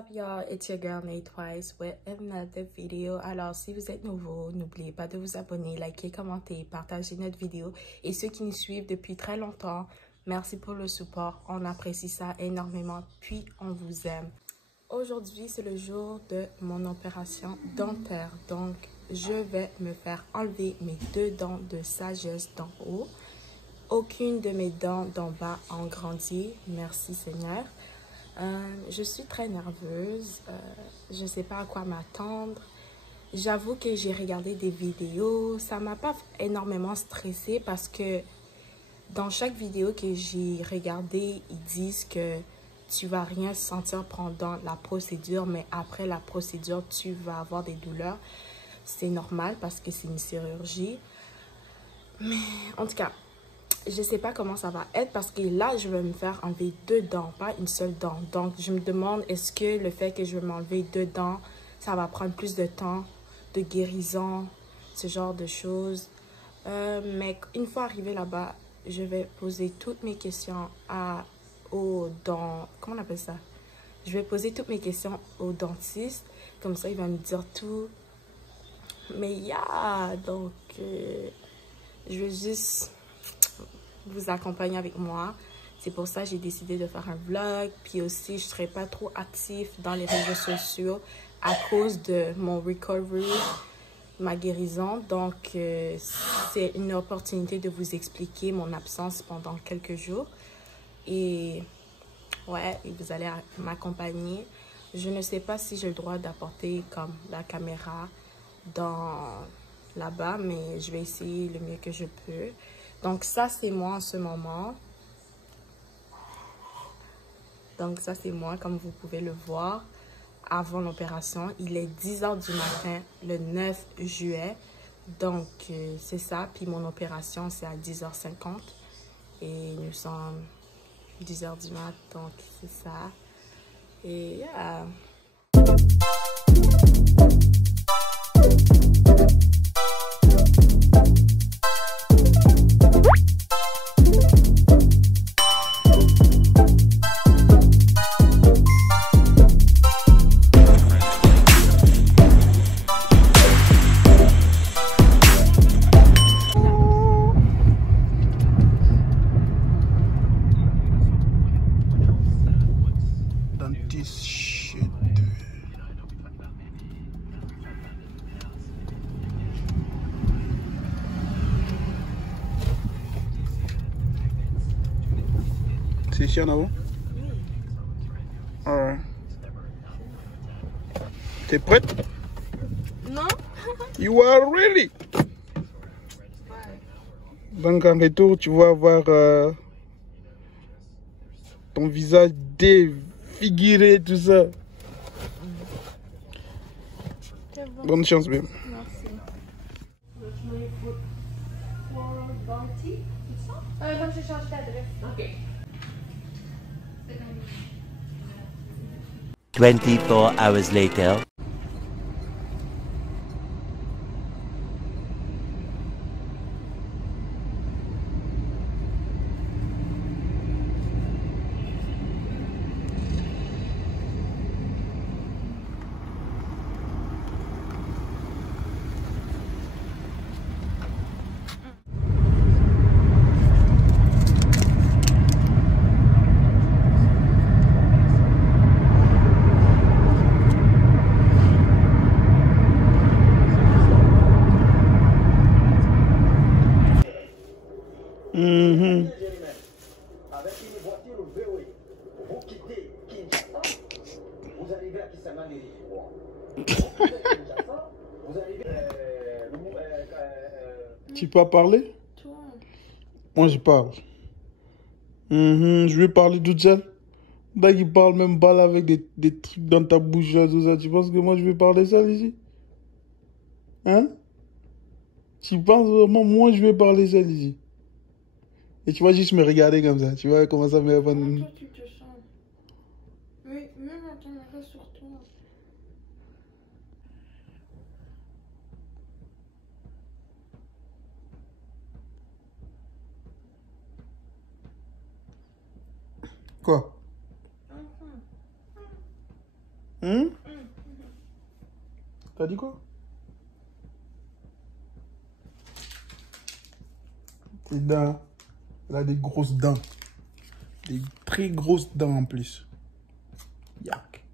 up y'all, it's your girl Nate Twice with another video. Alors si vous êtes nouveau, n'oubliez pas de vous abonner, liker, commenter, partager notre vidéo. Et ceux qui nous suivent depuis très longtemps, merci pour le support, on apprécie ça énormément, puis on vous aime. Aujourd'hui c'est le jour de mon opération dentaire, donc je vais me faire enlever mes 2 dents de sagesse d'en haut. Aucune de mes dents d'en bas ont grandi, merci Seigneur. Je suis très nerveuse, je ne sais pas à quoi m'attendre. J'avoue que j'ai regardé des vidéos, ça ne m'a pas énormément stressée parce que dans chaque vidéo que j'ai regardée, ils disent que tu ne vas rien sentir pendant la procédure, mais après la procédure, tu vas avoir des douleurs. C'est normal parce que c'est une chirurgie. Mais en tout cas, je ne sais pas comment ça va être parce que là, je vais me faire enlever 2 dents, pas une seule dent. Donc, je me demande, est-ce que le fait que je vais m'enlever 2 dents, ça va prendre plus de temps de guérison, ce genre de choses. Mais une fois arrivé là-bas, je vais poser toutes mes questions au dent. Comment on appelle ça? Je vais poser toutes mes questions au dentiste. Comme ça, il va me dire tout. Mais donc, je vais juste vous accompagner avec moi. C'est pour ça que j'ai décidé de faire un vlog. Puis aussi, je ne serai pas trop actif dans les réseaux sociaux à cause de mon recovery, ma guérison. Donc, c'est une opportunité de vous expliquer mon absence pendant quelques jours. Et ouais, vous allez m'accompagner. Je ne sais pas si j'ai le droit d'apporter comme la caméra dans là-bas, mais je vais essayer le mieux que je peux. Donc ça c'est moi en ce moment. Donc ça c'est moi comme vous pouvez le voir avant l'opération. Il est 10 h du matin le 9 juillet. Donc c'est ça. Puis mon opération c'est à 10h50. Et nous sommes 10 h du mat. Donc c'est ça. Et c'est chiant avant? oui. Alright. T'es prête? Non? You are ready? Donc en retour, tu vas avoir ton visage défiguré, tout ça. Bon. Bonne chance, bien. Merci. Non, j'ai changé d'adresse. Ok. 24 hours later. Avec une voiture VW, vous quittez Kinshasa, vous arrivez à Kisangani. Vous arrivez Tu peux parler? Toi. Moi, je parle. Je vais parler toute seule. Là, il parle même pas là avec des trucs dans ta bouche, là, tout ça. Tu penses que moi, je vais parler seul ici? Hein? Tu penses vraiment, moi, je vais parler seul ici? Et tu vas juste me regarder comme ça. Tu vois comment ça me répond. Comment toi tu te sens? Oui, même la caméra sur toi. Quoi? T'as dit quoi? Tes dents. Elle a des grosses dents. Des très grosses dents en plus. Yak.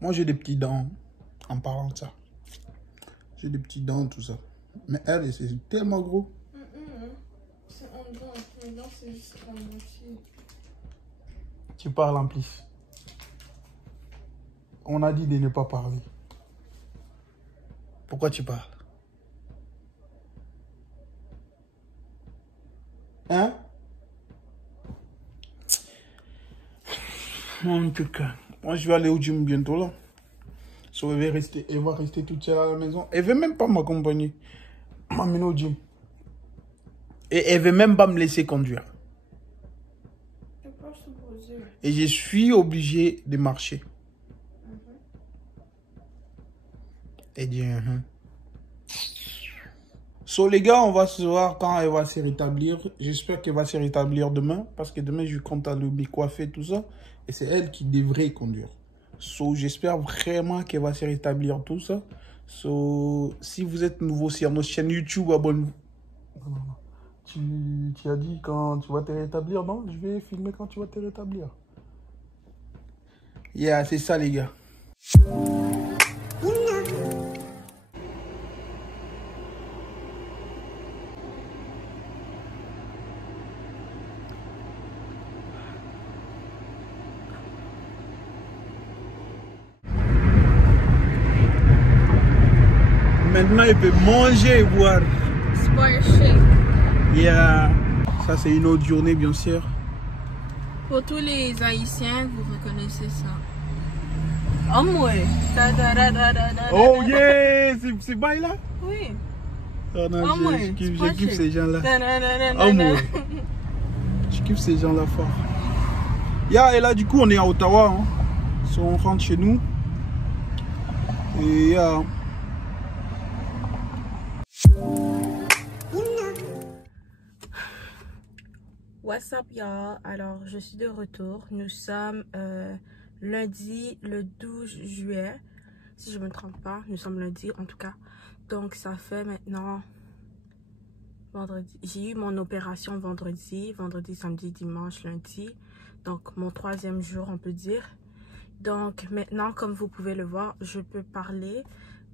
Moi, j'ai des petits dents en parlant de ça. J'ai des petits dents, tout ça. Mais elle, c'est tellement gros. C'est en dents. Les dents, c'est juste la moitié. Tu parles en plus. On a dit de ne pas parler. Pourquoi tu parles? Hein? En tout cas, moi je vais aller au gym bientôt là. So, elle va rester toute seule à la maison. Elle veut même pas m'accompagner. M'amener au gym. Et elle veut même pas me laisser conduire. Et je suis obligé de marcher. Elle dit So les gars, on va se voir quand elle va se rétablir. J'espère qu'elle va se rétablir demain. Parce que demain, je compte aller me coiffer, tout ça. Et c'est elle qui devrait conduire. So j'espère vraiment qu'elle va se rétablir, tout ça. So si vous êtes nouveau sur notre chaîne YouTube, abonnez-vous. Tu as dit quand tu vas te rétablir, non? Je vais filmer quand tu vas te rétablir. Yeah, c'est ça les gars. Maintenant, il peut manger et boire. Sport shake. Yeah. Ça, c'est une autre journée, bien sûr. Pour tous les Haïtiens, vous reconnaissez ça. Oh, moi. Oh, yeah. C'est bail là? Oui. Oh, non, Oh, moi. je kiffe ces gens-là. Oh, Oh, moi. Je kiffe ces gens-là fort. Yeah, et là, du coup, on est à Ottawa. Hein. So, on rentre chez nous. Et yeah. What's up, y'all? Alors, je suis de retour. Nous sommes lundi, le 12 juillet. Si je ne me trompe pas, nous sommes lundi, en tout cas. Donc, ça fait maintenant vendredi. J'ai eu mon opération vendredi, samedi, dimanche, lundi. Donc, mon 3e jour, on peut dire. Donc, maintenant, comme vous pouvez le voir, je peux parler.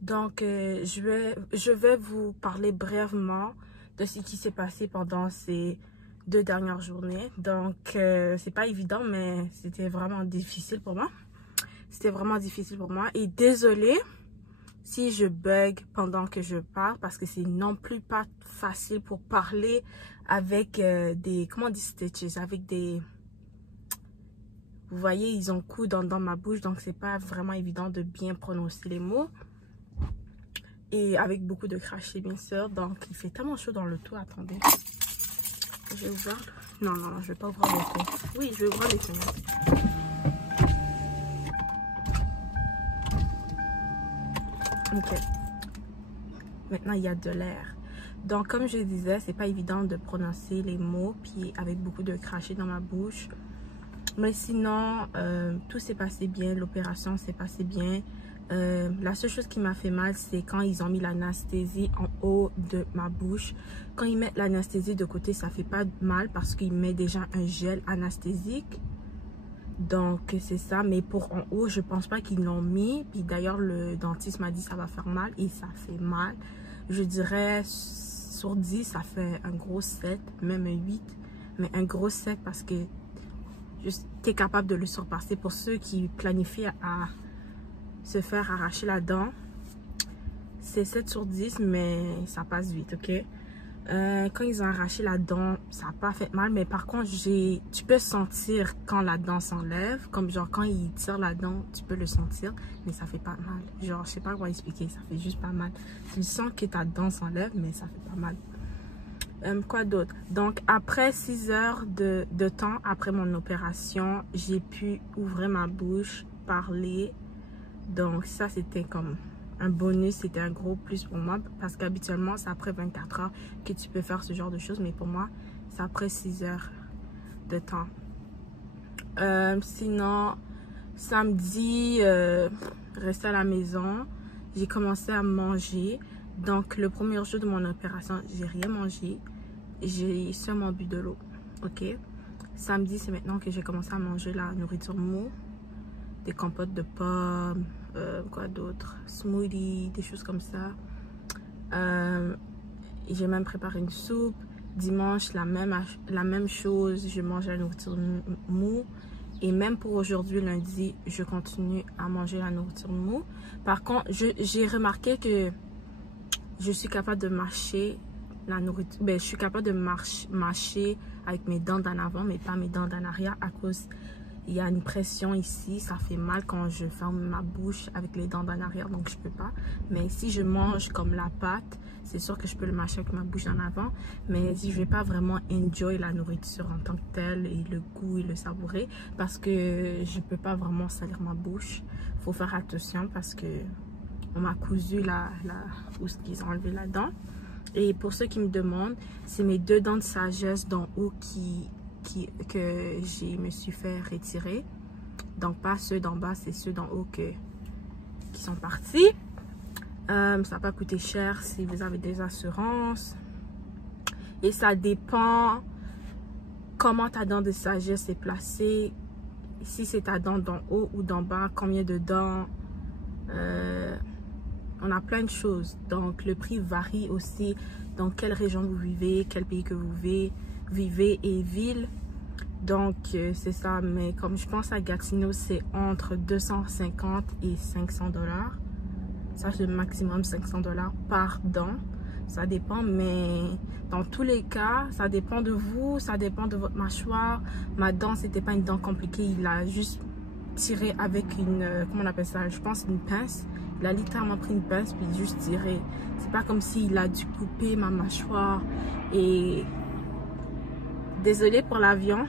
Donc, je vais vous parler brièvement de ce qui s'est passé pendant ces 2 dernières journées. Donc, c'est pas évident, mais c'était vraiment difficile pour moi. C'était vraiment difficile pour moi. Et désolé si je bug pendant que je parle, parce que c'est non plus pas facile pour parler avec des, comment on dit, stitches, avec des... Vous voyez, ils ont coup dans ma bouche, donc c'est pas vraiment évident de bien prononcer les mots. Et avec beaucoup de crachés, bien sûr. Donc, il fait tellement chaud dans le tout. Attendez. Je vais ouvrir. Non, je vais pas ouvrir les fenêtres. Oui, je vais ouvrir les fenêtres. Ok. Maintenant, il y a de l'air. Donc, comme je disais, c'est pas évident de prononcer les mots. Puis, avec beaucoup de crachés dans ma bouche. Mais sinon, tout s'est passé bien. L'opération s'est passée bien. La seule chose qui m'a fait mal, c'est quand ils ont mis l'anesthésie en haut de ma bouche. Quand ils mettent l'anesthésie de côté, ça fait pas mal parce qu'ils mettent déjà un gel anesthésique. Donc, c'est ça. Mais pour en haut, je pense pas qu'ils l'ont mis. Puis d'ailleurs, le dentiste m'a dit ça va faire mal et ça fait mal. Je dirais sur 10, ça fait un gros 7, même un 8. Mais un gros 7 parce que j'étais capable de le surpasser. Pour ceux qui planifient à se faire arracher la dent, c'est 7 sur 10, mais ça passe vite, ok? Quand ils ont arraché la dent, ça n'a pas fait mal, mais par contre, tu peux sentir quand la dent s'enlève, comme genre quand ils tirent la dent, tu peux le sentir, mais ça fait pas mal. Genre, je sais pas comment expliquer, ça fait juste pas mal. Tu sens que ta dent s'enlève, mais ça fait pas mal. Quoi d'autre? Donc, après 6 heures de temps, après mon opération, j'ai pu ouvrir ma bouche, parler. Donc, ça, c'était comme un bonus, c'était un gros plus pour moi. Parce qu'habituellement, c'est après 24 heures que tu peux faire ce genre de choses. Mais pour moi, ça a pris 6 heures de temps. Sinon, samedi, resté à la maison, j'ai commencé à manger. Donc, le premier jour de mon opération, j'ai rien mangé. J'ai seulement bu de l'eau. Ok. Samedi, c'est maintenant que j'ai commencé à manger la nourriture mou. Des compotes de pommes, quoi d'autre, smoothie, des choses comme ça. J'ai même préparé une soupe. Dimanche, la même chose, je mange la nourriture mou. Et même pour aujourd'hui, lundi, je continue à manger la nourriture mou. Par contre, j'ai remarqué que je suis capable de mâcher la nourriture. Ben, je suis capable de mâcher avec mes dents d'en avant, mais pas mes dents d'en arrière, à cause il y a une pression ici. Ça fait mal quand je ferme ma bouche avec les dents d'en arrière, donc je peux pas. Mais si je mange comme la pâte, c'est sûr que je peux le mâcher avec ma bouche en avant. Mais si je vais pas vraiment enjoy la nourriture en tant que telle, et le goût et le savourer, parce que je peux pas vraiment salir ma bouche. Faut faire attention parce que on m'a cousu où ils ont enlevé la dent. Et pour ceux qui me demandent, c'est mes 2 dents de sagesse d'en haut que je me suis fait retirer. Donc pas ceux d'en bas, c'est ceux d'en haut qui sont partis. Ça n'a pas coûté cher si vous avez des assurances. Et ça dépend comment ta dent de sagesse est placée. Si c'est ta dent d'en haut ou d'en bas, combien de dents. On a plein de choses. Donc le prix varie aussi dans quelle région vous vivez, quel pays que vous vivez et ville. Donc c'est ça. Mais comme je pense à Gatineau, c'est entre 250 et 500 $. Ça, c'est le maximum 500 $ par dent. Ça dépend, mais dans tous les cas, ça dépend de vous, ça dépend de votre mâchoire. Ma dent, c'était pas une dent compliquée. Il a juste tiré avec une, comment on appelle ça? Je pense une pince. Il a littéralement pris une pince puis juste tiré. C'est pas comme s'il a dû couper ma mâchoire. Et désolée pour l'avion.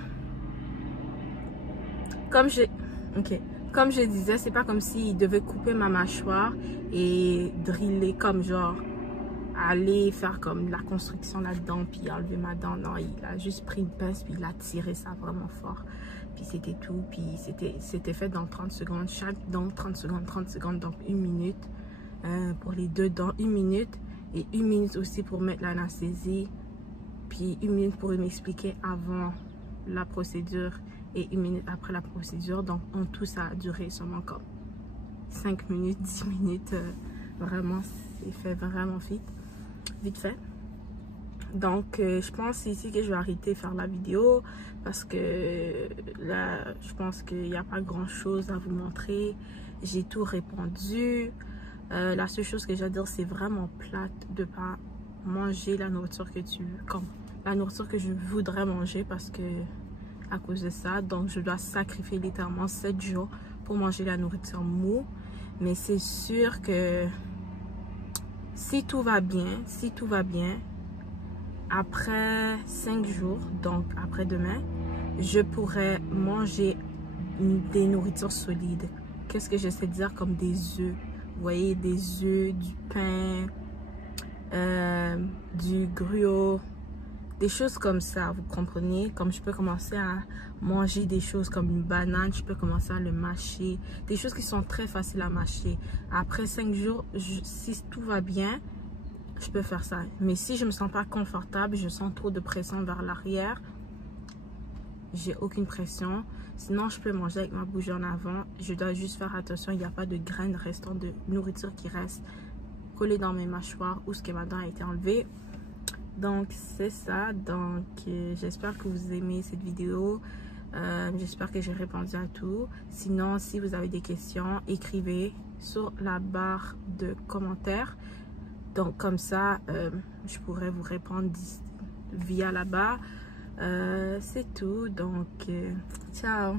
Comme je disais, c'est pas comme s'il devait couper ma mâchoire et driller comme genre aller faire comme la construction là-dedans puis enlever ma dent. Non, il a juste pris une pince puis il a tiré ça vraiment fort. Puis c'était tout. Puis c'était fait dans 30 secondes. Chaque dent, 30 secondes, donc 1 minute pour les 2 dents, 1 minute. Et 1 minute aussi pour mettre l'anesthésie. Puis 1 minute pour m'expliquer avant la procédure et 1 minute après la procédure. Donc en tout, ça a duré seulement comme 5 minutes, 10 minutes. Vraiment, c'est fait vraiment vite fait. Donc je pense ici que je vais arrêter de faire la vidéo parce que là je pense qu'il n'y a pas grand chose à vous montrer. J'ai tout répondu. La seule chose que j'ai à dire, c'est vraiment plate de pas manger la nourriture la nourriture que je voudrais manger, parce que à cause de ça, donc je dois sacrifier littéralement 7 jours pour manger la nourriture mou. Mais c'est sûr que si tout va bien, après 5 jours, donc après demain, je pourrais manger des nourritures solides. Qu'est-ce que j'essaie de dire? Comme des œufs. Vous voyez, des œufs, du pain, du gruau, des choses comme ça, vous comprenez? Comme je peux commencer à manger des choses comme une banane, je peux commencer à le mâcher. Des choses qui sont très faciles à mâcher. Après 5 jours, si tout va bien, je peux faire ça. Mais si je me sens pas confortable, je sens trop de pression vers l'arrière, j'ai aucune pression. Sinon, je peux manger avec ma bouche en avant. Je dois juste faire attention, il n'y a pas de graines restant de nourriture qui reste collées dans mes mâchoires où ce que ma dent a été enlevée. Donc, c'est ça. Donc, j'espère que vous aimez cette vidéo. J'espère que j'ai répondu à tout. Sinon, si vous avez des questions, écrivez sur la barre de commentaires. Donc, comme ça, je pourrais vous répondre via là-bas. C'est tout. Donc, ciao.